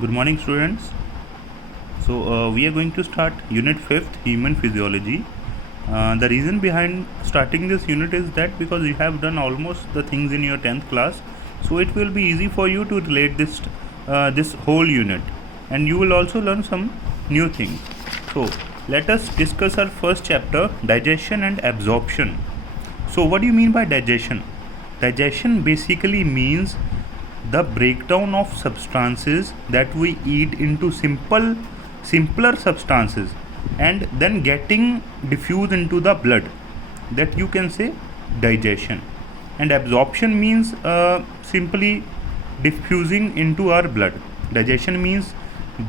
Good morning, students. We are going to start Unit 5th, Human Physiology. The reason behind starting this unit is that because you have done almost the things in your 10th class, so it will be easy for you to relate this whole unit, and you will also learn some new things. So let us discuss our first chapter, digestion and absorption. So what do you mean by digestion? Digestion basically means the breakdown of substances that we eat into simpler substances and then getting diffused into the blood, that you can say digestion. And absorption means simply diffusing into our blood. Digestion means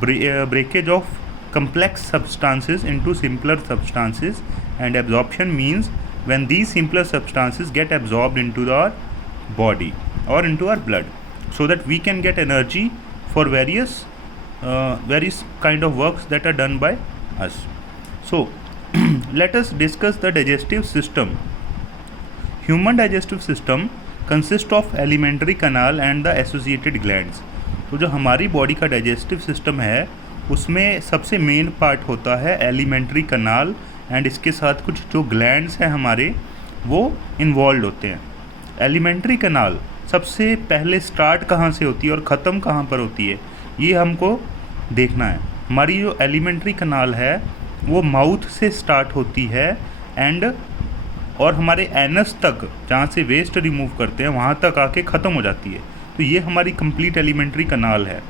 breakage of complex substances into simpler substances, and absorption means when these simpler substances get absorbed into our body or into our blood, so that we can get energy for various kind of works that are done by us. So let us discuss the digestive system. Human digestive system consists of alimentary canal and the associated glands. तो जो हमारी बॉडी का digestive system है उसमें सबसे main part होता है एलिमेंट्री कनाल, एंड इसके साथ कुछ जो ग्लैंड्स हैं हमारे वो इन्वॉल्व होते हैं. एलिमेंट्री कनाल सबसे पहले स्टार्ट कहाँ से होती है और ख़त्म कहाँ पर होती है, ये हमको देखना है. हमारी जो एलिमेंट्री कनाल है वो माउथ से स्टार्ट होती है और हमारे एनस तक, जहाँ से वेस्ट रिमूव करते हैं वहाँ तक आके ख़त्म हो जाती है. तो ये हमारी कंप्लीट एलिमेंट्री कनाल है.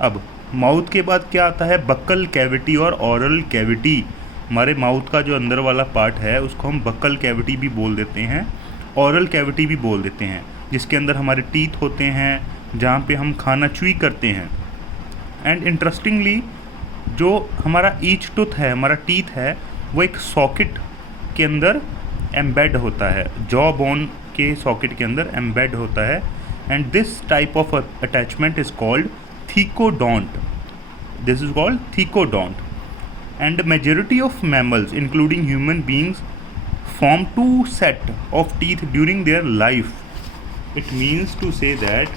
अब माउथ के बाद क्या आता है, बक्कल कैविटी और ऑरल कैविटी. हमारे माउथ का जो अंदर वाला पार्ट है उसको हम बक्कल कैविटी भी बोल देते हैं, ऑरल कैविटी भी बोल देते हैं, जिसके अंदर हमारे टीथ होते हैं जहाँ पे हम खाना च्यूई करते हैं. एंड इंटरेस्टिंगली जो हमारा ईच टूथ है, हमारा टीथ है, वो एक सॉकेट के अंदर एम्बेड होता है, जॉ बोन के सॉकेट के अंदर एम्बेड होता है. And this type of attachment is called thecodont. This is called thecodont. And majority of mammals including human beings form two set of teeth during their life. It means to say that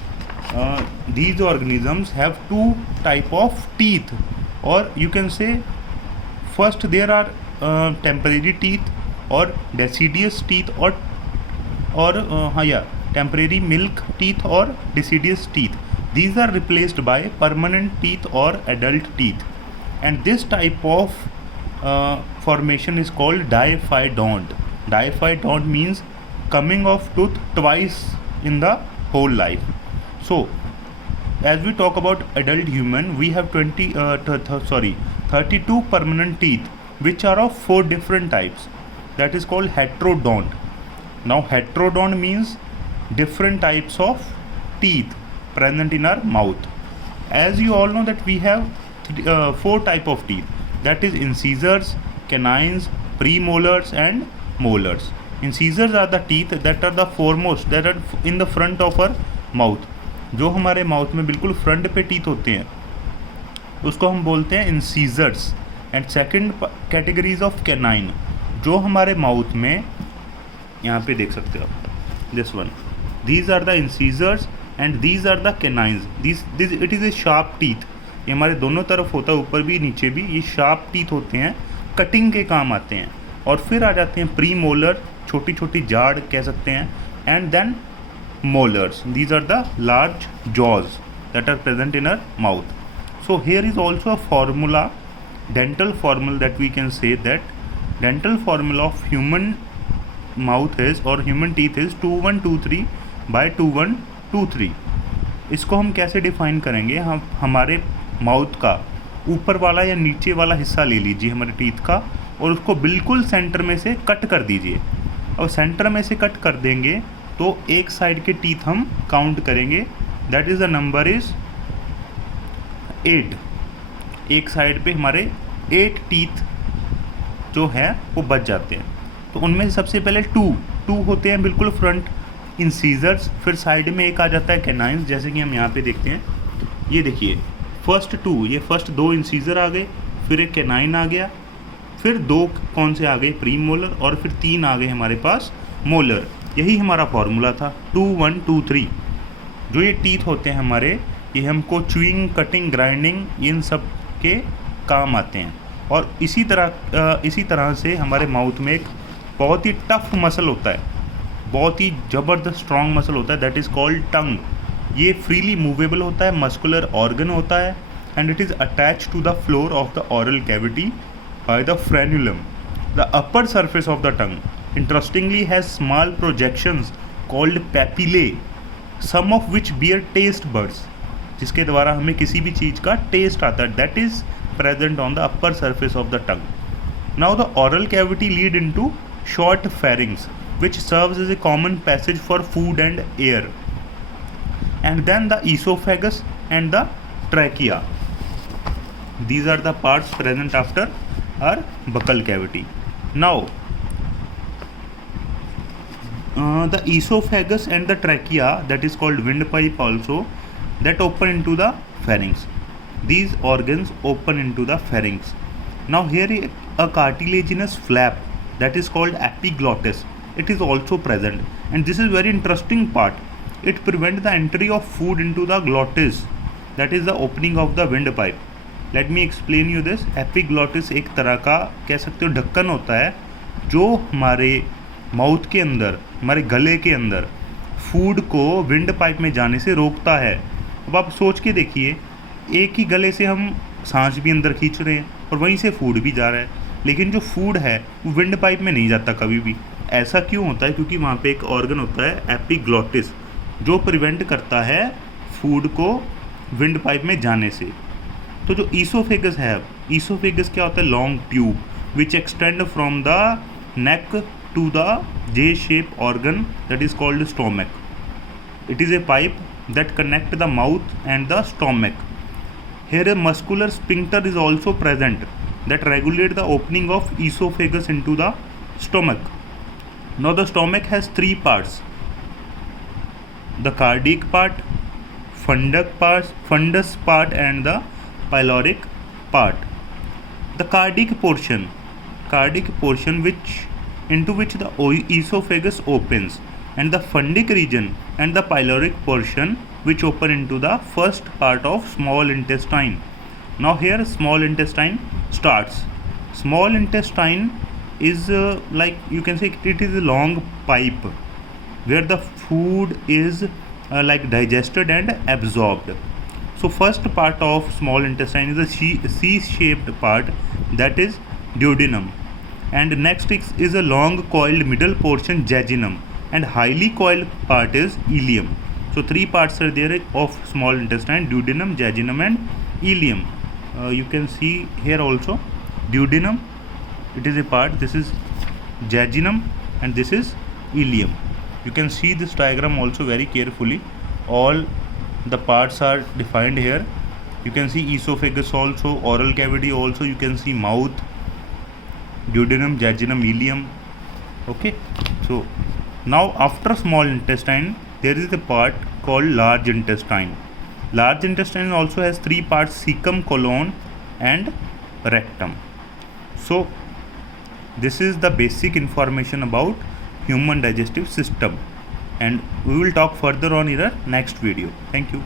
these organisms have two type of teeth, or you can say first there are temporary teeth or deciduous teeth or temporary milk teeth or deciduous teeth. These are replaced by permanent teeth or adult teeth, and this type of formation is called diphyodont. Diphyodont means coming of tooth twice in the whole life. So as we talk about adult human, we have 32 permanent teeth which are of 4 different types. That is called heterodont. Now heterodont means different types of teeth present in our mouth. As you all know that we have 4 type of teeth, that is incisors, canines, premolars and molars. Incisors are the teeth that are the foremost, that are in the front of our mouth. जो हमारे माउथ में बिल्कुल फ्रंट पे टीथ होते हैं उसको हम बोलते हैं incisors. And second categories of canine, जो हमारे माउथ में, यहाँ पे देख सकते हो आप, this one, these are the incisors and these are the canines. This it is a sharp teeth. ये हमारे दोनों तरफ होता है, ऊपर भी नीचे भी. ये शार्प टीथ होते हैं, कटिंग के काम आते हैं. और फिर आ जाते हैं प्री मोलर, छोटी छोटी जाड़ कह सकते हैं, and then molars. These are the large jaws that are present in our mouth. So here is also a formula, dental formula, that we can say that dental formula of human mouth is और human teeth is 2123 by 2123. इसको हम कैसे डिफाइन करेंगे, हम हमारे माउथ का ऊपर वाला या नीचे वाला हिस्सा ले लीजिए हमारे टीथ का, और उसको बिल्कुल सेंटर में से कट कर दीजिए. और सेंटर में से कट कर देंगे तो एक साइड के टीथ हम काउंट करेंगे, that is the number is 8. एक साइड पे हमारे 8 टीथ जो है वो बच जाते हैं. तो उनमें से सबसे पहले टू होते हैं बिल्कुल फ्रंट, इंसीजर्स. फिर साइड में एक आ जाता है कैनाइन्स, जैसे कि हम यहाँ पे देखते हैं. ये देखिए फर्स्ट 2, ये फर्स्ट 2 इंसीजर आ गए, फिर एक कैनाइन आ गया, फिर 2 कौन से आ गए, प्री मोलर, और फिर 3 आ गए हमारे पास मोलर. यही हमारा फॉर्मूला था 2123. जो ये टीथ होते हैं हमारे, ये हमको च्यूइंग, कटिंग, ग्राइंडिंग इन सब के काम आते हैं। और इसी तरह से हमारे माउथ में एक बहुत ही टफ मसल होता है, बहुत ही ज़बरदस्त स्ट्रॉन्ग मसल होता है, दैट इज़ कॉल्ड टंग। ये फ्रीली मूवेबल होता है, मस्कुलर ऑर्गन होता है, and it is attach to the floor of the oral cavity by the frenulum. The upper surface of the tongue interestingly has small projections called papillae, some of which bear taste buds, जिसके द्वारा हमें किसी भी चीज़ का टेस्ट आता है, that is present on the upper surface of the tongue. Now the oral cavity lead into short pharynx which serves as a common passage for food and air, and then the esophagus and the trachea. These are the parts present after our buccal cavity. Now the esophagus and the trachea, that is called windpipe also, that open into the pharynx. These organs open into the pharynx. Now here a cartilaginous flap that is called epiglottis, it is also present, and this is very interesting part. It prevents the entry of food into the glottis, that is the opening of the windpipe. Let me explain you this. epiglottis एक तरह का कह सकते हो ढक्कन होता है जो हमारे माउथ के अंदर, हमारे गले के अंदर फूड को विंड पाइप में जाने से रोकता है। अब आप सोच के देखिए, एक ही गले से हम सांस भी अंदर खींच रहे हैं और वहीं से फूड भी जा रहा है, लेकिन जो फूड है वो विंड पाइप में नहीं जाता कभी भी। ऐसा क्यों होता है? क्योंकि वहाँ पे एक ऑर्गन होता है एपिग्लॉटिस जो प्रिवेंट करता है फूड को विंड पाइप में जाने से। तो जो ईसोफेगस है, ईसोफेगस क्या होता है? Long tube which extend from the neck to the J shape organ that is called stomach. It is a pipe that connect the mouth and the stomach. Here a muscular sphincter is also present that regulate the opening of esophagus into the stomach. Now the stomach has three parts: the cardiac part, fundus part and the pyloric part. The cardiac portion which into which the esophagus opens, and the fundic region and the pyloric portion which open into the first part of small intestine. Now here small intestine starts. Small intestine is like you can say it is a long pipe where the food is like digested and absorbed. So first part of small intestine is a C-shaped part, that is duodenum, and next is a long coiled middle portion jejunum, and highly coiled part is ileum. So three parts are there of small intestine: duodenum, jejunum and ileum. You can see here also duodenum, it is a part, this is jejunum and this is ileum. You can see this diagram also very carefully. All the parts are defined here. You can see esophagus also, oral cavity also, you can see mouth, duodenum, jejunum, ileum. Okay, so now after small intestine there is a part called large intestine. Large intestine also has three parts: cecum, colon and rectum. So this is the basic information about human digestive system, and we will talk further on in the next video. Thank you.